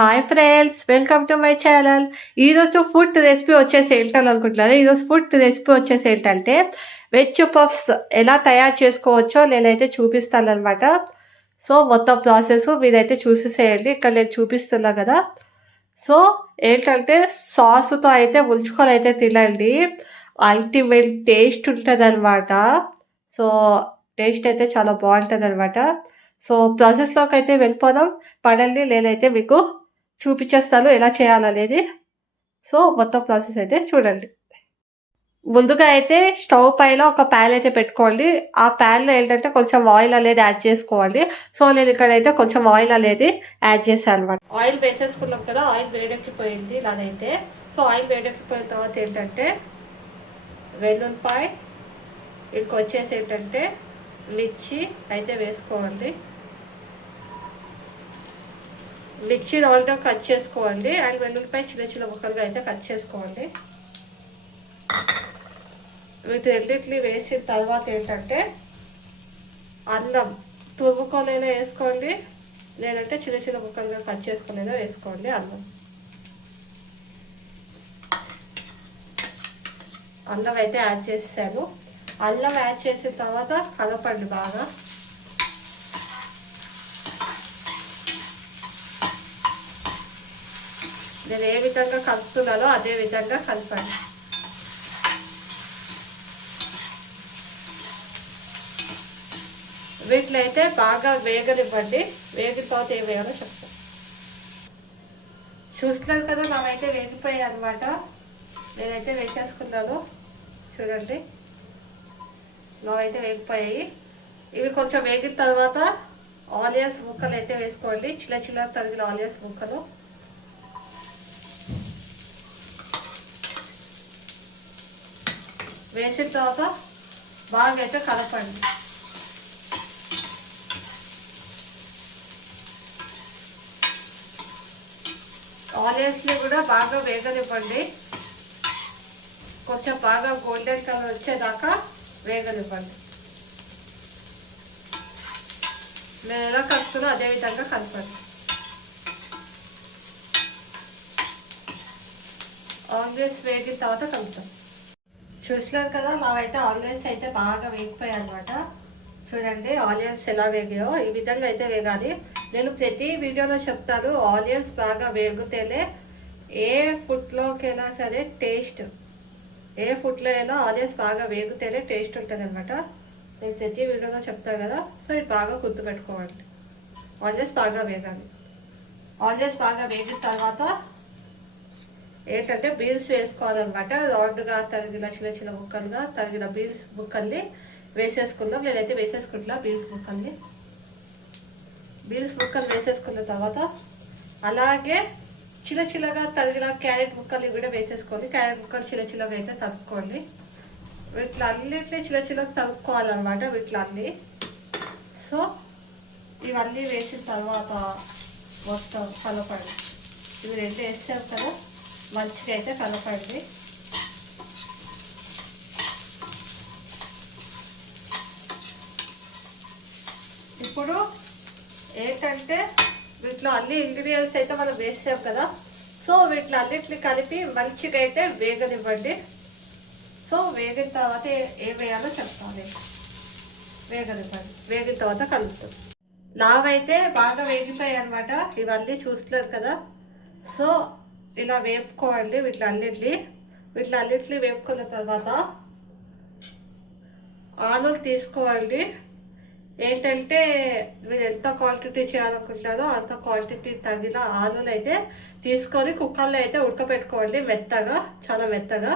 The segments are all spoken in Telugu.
Hi friends, welcome to my channel. ఈరోజు ఫుడ్ రెసిపీ వచ్చేసి ఏంటనుకుంటున్నారు. ఈరోజు ఫుడ్ రెసిపీ వచ్చేసి ఏంటంటే వెజ్ పఫ్స్ ఎలా తయారు చేసుకోవచ్చో నేనైతే చూపిస్తానన్నమాట. సో మొత్తం ప్రాసెస్ మీరైతే చూసేసేయండి. ఇక్కడ నేను చూపిస్తున్నా కదా. సో ఏంటంటే సాస్తో అయితే ముంచుకొని అయితే తినండి. అల్టిమేట్ టేస్ట్ ఉంటుందన్నమాట. సో టేస్ట్ అయితే చాలా బాగుంటుందన్నమాట. సో ప్రాసెస్లోకి అయితే వెళ్ళిపోదాం. పడండి, నేనైతే మీకు చూపించేస్తాను ఎలా చేయాలనేది. సో మొత్తం ప్రాసెస్ అయితే చూడండి. ముందుగా అయితే స్టవ్ పైన ఒక ప్యాన్ అయితే పెట్టుకోండి. ఆ ప్యాన్లో ఏంటంటే కొంచెం ఆయిల్ అనేది యాడ్ చేసుకోవాలి. సో నేను ఇక్కడైతే కొంచెం ఆయిల్ అనేది యాడ్ చేశాను అనమాట. ఆయిల్ వేసేసుకున్నాం కదా, ఆయిల్ వేడెక్కిపోయింది నాదైతే. సో ఆయిల్ వేడెక్కిపోయిన తర్వాత ఏంటంటే వెల్లుల్లిపాయ, ఇంకొచ్చేసి ఏంటంటే మిర్చి అయితే వేసుకోవాలి. మిర్చి రౌండ్గా కట్ చేసుకోండి. అండ్ వెల్లుల్లిపాయ చిన్న చిన్న ముక్కలుగా అయితే కట్ చేసుకోండి. వీటి రెండింటిని వేసిన తర్వాత ఏంటంటే అల్లం తురుముకొనైనా వేసుకోండి, లేదంటే చిన్న చిన్న ముక్కలుగా కట్ చేసుకునేదో వేసుకోండి. అల్లం అయితే యాడ్ చేసాను. అల్లం యాడ్ చేసిన తర్వాత కలపండి బాగా. నేను ఏ విధంగా కలుపుతున్నానో అదే విధంగా కలపండి. వీటిలో అయితే బాగా వేగనివ్వండి. వేగిన తర్వాత ఏం వేయాలో చెప్తాను. చూస్తున్నారు కదా, నావైతే వేగిపోయాయి అనమాట. నేనైతే వేసేసుకున్నాను. చూడండి, నావైతే వేగిపోయాయి. ఇవి కొంచెం వేగిన తర్వాత ఆనియన్స్ ముక్కలు అయితే వేసుకోండి. చిన్న చిన్న తరిగిన ఆనియన్స్ ముక్కలు వేసిన తర్వాత బాగా అయితే కలపండి. ఆనియన్స్ని కూడా బాగా వేగనివ్వండి. కొంచెం బాగా గోల్డెన్ కలర్ వచ్చేదాకా వేగనివ్వండి. నేను ఎలా కలుపుతున్నా అదేవిధంగా కలపండి. ఆనియన్స్ వేగిన తర్వాత కలుపుతాం. చూస్తున్నారు కదా, నావైతే ఆనియన్స్ అయితే బాగా వేగిపోయాయి అనమాట. చూడండి ఆనియన్స్ ఎలా వేగాయో, ఈ విధంగా అయితే వేగాలి. నేను ప్రతి వీడియోలో చెప్తాను, ఆనియన్స్ బాగా వేగితేనే ఏ ఫుడ్లోకైనా సరే టేస్ట్, ఏ ఫుడ్లో అయినా ఆనియన్స్ బాగా వేగితేనే టేస్ట్ ఉంటుంది అనమాట. నేను ప్రతి వీడియోలో చెప్తాను కదా. సో ఇది బాగా గుర్తుపెట్టుకోవాలి. ఆనియన్స్ బాగా వేగాలి. ఆనియన్స్ బాగా వేగిన తర్వాత ఏంటంటే బీన్స్ వేసుకోవాలన్నమాట. రౌండ్గా తరిగిన చిన్న చిన్న ముక్కలుగా తరిగిన బీన్స్ ముక్కల్ని వేసేసుకుందాం. నేనైతే వేసేసుకుంటున్నా బీన్స్ ముక్కల్ని. బీన్స్ ముక్కలు వేసేసుకున్న తర్వాత అలాగే చిన్న చిన్నగా తరిగిన క్యారెట్ ముక్కల్ని కూడా వేసేసుకోండి. క్యారెట్ ముక్కలు చిన్న చిన్నగా అయితే తరుక్కోండి. వీటిలో అన్నింటినీ చిన్న చిన్నగా తరుక్కోవాలన్నమాట వీటిలన్నీ. సో ఇవన్నీ వేసిన తర్వాత మొత్తం కలపండి. ఇవి రెండు వేసారు కదా, మంచిగా అయితే కలపండి. ఇప్పుడు ఏంటంటే వీటిలో అన్ని ఇంగ్రీడియంట్స్ అయితే మనం వేసాం కదా. సో వీటిలో అన్నిటిని కలిపి మంచిగా అయితే వేగనివ్వండి. సో వేగిన తర్వాత ఏం వేయాలో చెప్తాను. వేగనివ్వండి. వేగిన తర్వాత కలుపుతాం. నావైతే బాగా వేగిపోయాయి అనమాట. ఇవన్నీ చూస్తున్నారు కదా. సో ఇలా వేపుకోవాలి వీటిలన్నిటిని వేపుకున్న తర్వాత ఆలులు తీసుకోవాలి. ఏంటంటే మీరు ఎంత క్వాంటిటీ చేయాలనుకుంటారో అంత క్వాంటిటీ తగిన ఆలులు అయితే తీసుకొని కుక్కర్లో అయితే ఉడకబెట్టుకోవాలి మెత్తగా, చాలా మెత్తగా.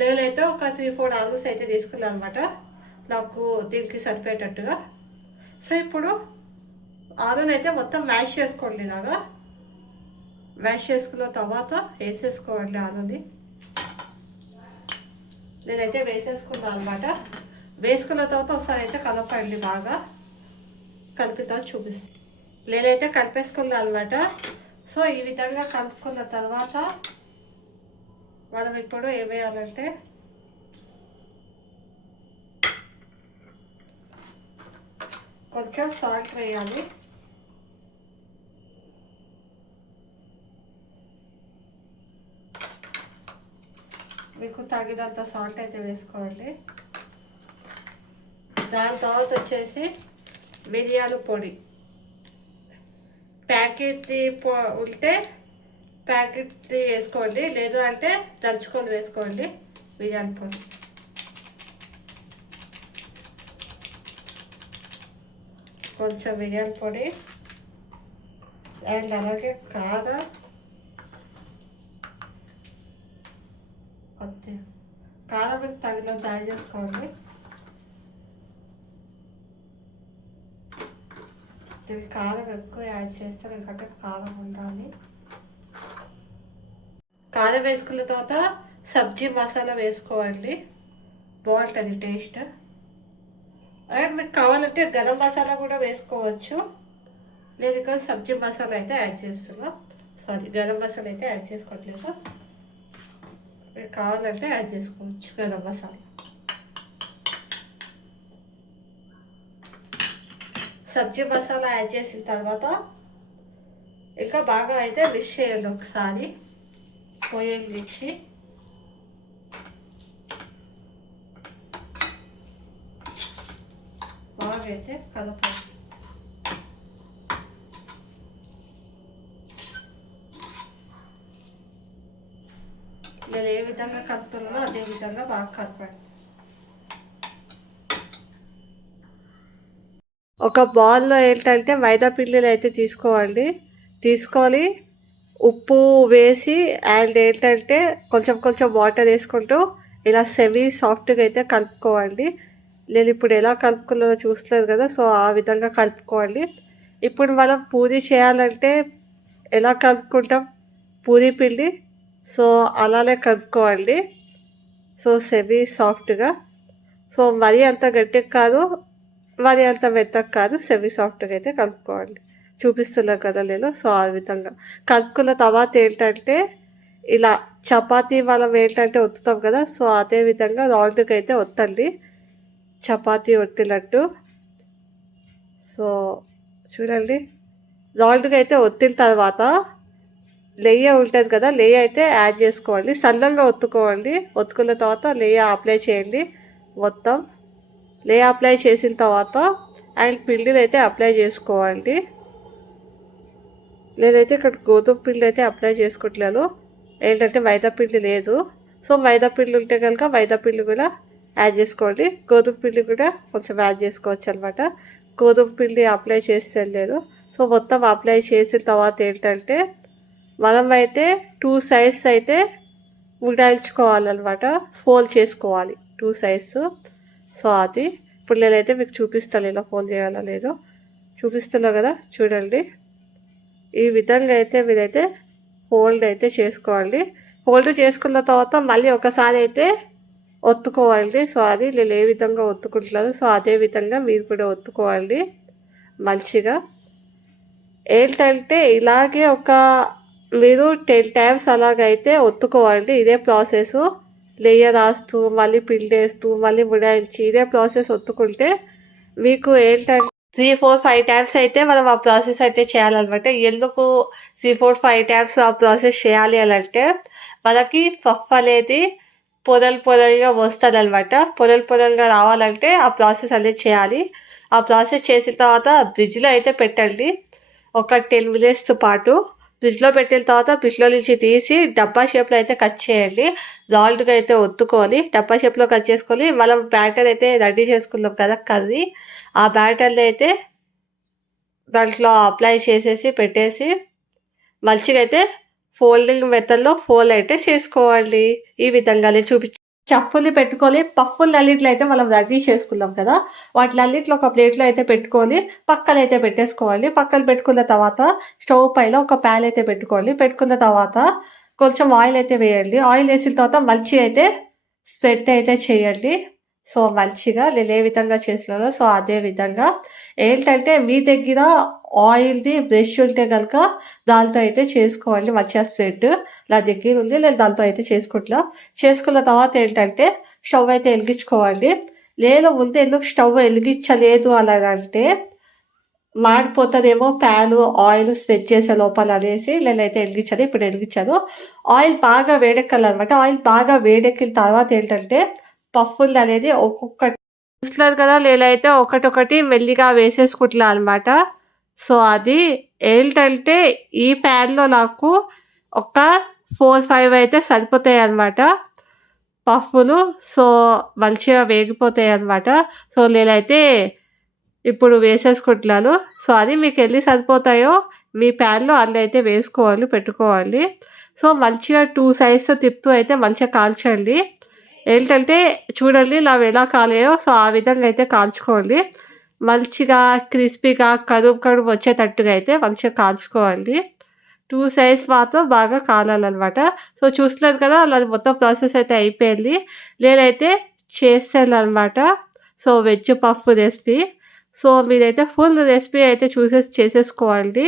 లేదైతే ఒక 3-4 ఆలూస్ అయితే తీసుకున్నాను అనమాట, నాకు దీనికి సరిపోయేటట్టుగా. సో ఇప్పుడు ఆలుని అయితే మొత్తం మ్యాష్ చేసుకోండి. ఇలాగా మ్యాష్ చేసుకున్న తర్వాత వేసేసుకోండి ఆలుని. నేనైతే వేసేసుకున్నాను అనమాట. వేసుకున్న తర్వాత ఒకసారి అయితే కలపండి. బాగా కలిపిన తర్వాత చూపిస్తాను. నేనైతే కలిపేసుకున్నాను అనమాట. సో ఈ విధంగా కలుపుకున్న తర్వాత మనం ఇప్పుడు ఏం వేయాలంటే కొంచెం సాల్ట్ వేయాలి. మీకు తగినంత సాల్ట్ అయితే వేసుకోవాలి. దాని తర్వాత వచ్చేసి మిరియాల పొడి ప్యాకెట్ది ఉంటే ప్యాకెట్ది వేసుకోండి, లేదు అంటే దంచుకొని వేసుకోండి మిరియాల పొడి. కొంచెం మిరియాల పొడి అండ్ అలాగే కారం కారం మీకు తగినంత యాడ్ చేసుకోండి. దీనికి కారం ఎక్కువ యాడ్ చేస్తారు, ఎందుకంటే కారం ఉండాలి. కారం వేసుకున్న తర్వాత సబ్జీ మసాలా వేసుకోవాలి, బాగుంటుంది టేస్ట్. అండ్ మీకు కావాలంటే గరం మసాలా కూడా వేసుకోవచ్చు, నేను ఇక్కడ సబ్జీ మసాలా అయితే యాడ్ చేస్తున్నాను. సారీ, గరం మసాలా అయితే యాడ్ చేసుకోవట్లేదు. మీకు కావాలంటే యాడ్ చేసుకోవచ్చు గరం మసాలా. సబ్జీ మసాలా యాడ్ చేసిన తర్వాత ఇంకా బాగా అయితే మిక్స్ చేయండి ఒకసారి, పోయేసి బాగా అయితే కలపాలి. నేను ఏ విధంగా కలుపుతున్నానో అదే విధంగా బాగా కలపండి. ఒక బౌల్లో ఏంటంటే మైదా పిండిలు అయితే తీసుకొని ఉప్పు వేసి అండ్ ఏంటంటే కొంచెం కొంచెం వాటర్ వేసుకుంటూ ఇలా సెమీ సాఫ్ట్గా అయితే కలుపుకోవాలి. నేను ఇప్పుడు ఎలా కలుపుకున్నానో చూస్తున్నారు కదా, సో ఆ విధంగా కలుపుకోవాలి. ఇప్పుడు మనం పూరి చేయాలంటే ఎలా కలుపుకుంటాం పూరి పిండి, సో అలానే కలుపుకోవాలి. సో సెమీ సాఫ్ట్గా, సో మరీ అంత గట్టిగా కాదు, మరి అంత మెత్తగా కాదు, సెమీ సాఫ్ట్గా అయితే కలుపుకోవాలి. చూపిస్తున్నాను కదా నేను, సో ఆ విధంగా కలుపుకున్న తర్వాత ఏంటంటే ఇలా చపాతీ మనం ఏంటంటే ఒత్తుతాం కదా, సో అదే విధంగా రౌండ్కి అయితే ఒత్తండి, చపాతీ ఒత్తినట్టు. సో చూడండి, రౌండ్గా అయితే ఒత్తిన తర్వాత లేయ ఉంటుంది కదా, లేయ అయితే యాడ్ చేసుకోవాలి, సన్నంగా ఒత్తుకోవాలి. ఒత్తుకున్న తర్వాత లేయ అప్లై చేయండి. మొత్తం లేయ అప్లై చేసిన తర్వాత అండ్ పిండిని అయితే అప్లై చేసుకోవాలి. నేనైతే ఇక్కడ గోధుమ పిండి అయితే అప్లై చేసుకోవట్లేదు, ఏంటంటే మైదా పిండి లేదు. సో మైదా పిండి ఉంటే కనుక మైదా పిండి కూడా యాడ్ చేసుకోండి, గోధుమ పిండి కూడా కొంచెం యాడ్ చేసుకోవచ్చు అనమాట. గోధుమ పిండి అప్లై చేస్తే లేదు. సో మొత్తం అప్లై చేసిన తర్వాత ఏంటంటే మనం అయితే 2 సైడ్స్ అయితే ఉడాయించుకోవాలన్నమాట, ఫోల్డ్ చేసుకోవాలి 2 సైడ్స్. సో అది ఇప్పుడు నేనైతే మీకు చూపిస్తాను, ఇలా ఫోల్డ్ చేయాలో లేదో చూపిస్తున్నా కదా, చూడండి. ఈ విధంగా అయితే మీరైతే ఫోల్డ్ అయితే చేసుకోవాలి. ఫోల్డ్ చేసుకున్న తర్వాత మళ్ళీ ఒకసారి అయితే ఒత్తుకోవాలి. సో అది నేను ఏ విధంగా ఒత్తుకుంటున్నాను, సో అదే విధంగా మీరు కూడా ఒత్తుకోవాలి మంచిగా. ఏంటంటే ఇలాగే మీరు 10 టైమ్స్ అలాగైతే ఒత్తుకోవాలి. ఇదే ప్రాసెస్, లేయర్ రాస్తూ మళ్ళీ పిండేస్తూ మళ్ళీ ముడాయించి ఇదే ప్రాసెస్ ఒత్తుకుంటే మీకు ఏంటంటే 3, 4, 5 టైమ్స్ అయితే మనం ఆ ప్రాసెస్ అయితే చేయాలన్నమాట. ఎందుకు 3, 4, 5 టైమ్స్ ఆ ప్రాసెస్ చేయాలి అని అంటే మనకి పఫ్ అనేది పొరలుగా వస్తుంది అనమాట. పొరలుగా రావాలంటే ఆ ప్రాసెస్ అనేది చేయాలి. ఆ ప్రాసెస్ చేసిన తర్వాత ఫ్రిడ్జ్లో అయితే పెట్టండి ఒక 10 మినిట్స్ పాటు. ఫ్రిడ్జ్లో పెట్టిన తర్వాత ఫ్రిడ్జ్లో నుంచి తీసి డబ్బా షేప్లో అయితే కట్ చేయండి. రౌండ్గా అయితే ఒత్తుకొని డబ్బా షేప్లో కట్ చేసుకొని మనం బ్యాటర్ అయితే రెడీ చేసుకున్నాం కదా కర్రీ, ఆ బ్యాటర్ని అయితే దాంట్లో అప్లై చేసేసి పెట్టేసి మంచిగా అయితే ఫోల్డింగ్ మెథడ్లో ఫోల్డ్ అయితే చేసుకోవాలి. ఈ విధంగానే స్టఫ్ని పెట్టుకొని పఫ్ఫులు అన్నింటిలో అయితే మనం రెడీ చేసుకున్నాం కదా, వాటి అన్నింటిలో ఒక ప్లేట్లో అయితే పెట్టుకొని పక్కన అయితే పెట్టేసుకోవాలి. పక్కన పెట్టుకున్న తర్వాత స్టవ్ పైన ఒక ప్యాన్ అయితే పెట్టుకోవాలి. పెట్టుకున్న తర్వాత కొంచెం ఆయిల్ అయితే వేయండి. ఆయిల్ వేసిన తర్వాత మంచిగా అయితే స్ప్రెడ్ అయితే చేయండి. సో మంచిగా నేను ఏ విధంగా చేస్తున్నానో సో అదే విధంగా ఏంటంటే మీ దగ్గర ఆయిల్ది బ్రష్ ఉంటే కనుక దాంతో అయితే చేసుకోవాలి మంచిగా స్ప్రెడ్. నా దగ్గర ఉంది, నేను దాంతో అయితే చేసుకున్న తర్వాత ఏంటంటే స్టవ్ అయితే వెలిగించుకోవాలి. నేను ముందు ఎందుకు స్టవ్ వెలిగించలేదు అలాగంటే మాడిపోతుందేమో ప్యాను, ఆయిల్ స్ప్రెడ్ చేసే లోపల అనేసి నేనైతే వెలిగించాను. ఇప్పుడు వెలిగించాను. ఆయిల్ బాగా వేడెక్కాలనమాట. ఆయిల్ బాగా వేడెక్కిన తర్వాత ఏంటంటే పఫ్ఫులనేది ఒక్కొక్కటి చూస్తున్నారు కదా! నేనైతే ఒకటొకటి మెల్లిగా వేసేసుకుంటున్నా అనమాట. సో, అది ఏంటంటే ఈ ప్యాన్‌లో నాకు ఒక 4, 5 అయితే సరిపోతాయనమాట పఫ్ఫులు. సో, మంచిగా వేగిపోతాయనమాట. సో, నేనైతే ఇప్పుడు వేసేసుకుంటున్నాను. సో, అది మీకెన్ని సరిపోతాయో మీ ప్యాన్‌లో అన్నయితే వేసుకోవాలి, పెట్టుకోవాలి. సో, మంచిగా 2 సైడ్స్ తిప్పుతూ అయితే మంచిగా కాల్చండి. ఏంటంటే చూడండి నావెలా కాలాయో సో, ఆ విధంగా అయితే కాల్చుకోండి. మంచిగా క్రిస్పీగా కరువు కరువు వచ్చేటట్టుగా అయితే మంచిగా కాల్చుకోవాలి. 2 సైడ్స్ మాత్రం బాగా కాలాలనమాట. సో, చూస్తున్నారు కదా! నాది మొత్తం ప్రాసెస్ అయితే అయిపోయింది. నేనైతే చేశాననమాట. So, veg puff recipe. So, మీరైతే ఫుల్ రెసిపీ అయితే చేసేసుకోండి.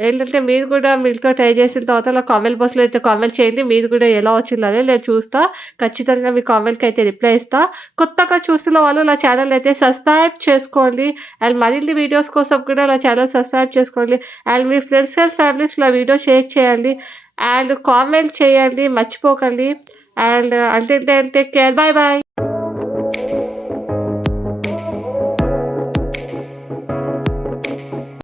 ఏంటంటే మీరు కూడా మీ ఇంట్లో ట్రై చేసిన తర్వాత నాకు కామెంట్ బాక్స్‌లో అయితే కామెంట్ చేయండి. మీది కూడా ఎలా వచ్చిందని నేను చూస్తా. ఖచ్చితంగా మీ కామెంట్‌కి అయితే రిప్లై ఇస్తా. కొత్తగా చూస్తున్న వాళ్ళు నా ఛానెల్ అయితే సబ్స్క్రైబ్ చేసుకోండి. అండ్ మరిన్ని వీడియోస్ కోసం కూడా నా ఛానెల్ సబ్స్క్రైబ్ చేసుకోండి. అండ్ మీ ఫ్రెండ్స్ అండ్ ఫ్యామిలీస్ నా వీడియో షేర్ చేయండి. అండ్ కామెంట్ చేయండి మర్చిపోకండి. And until then take care. Bye by.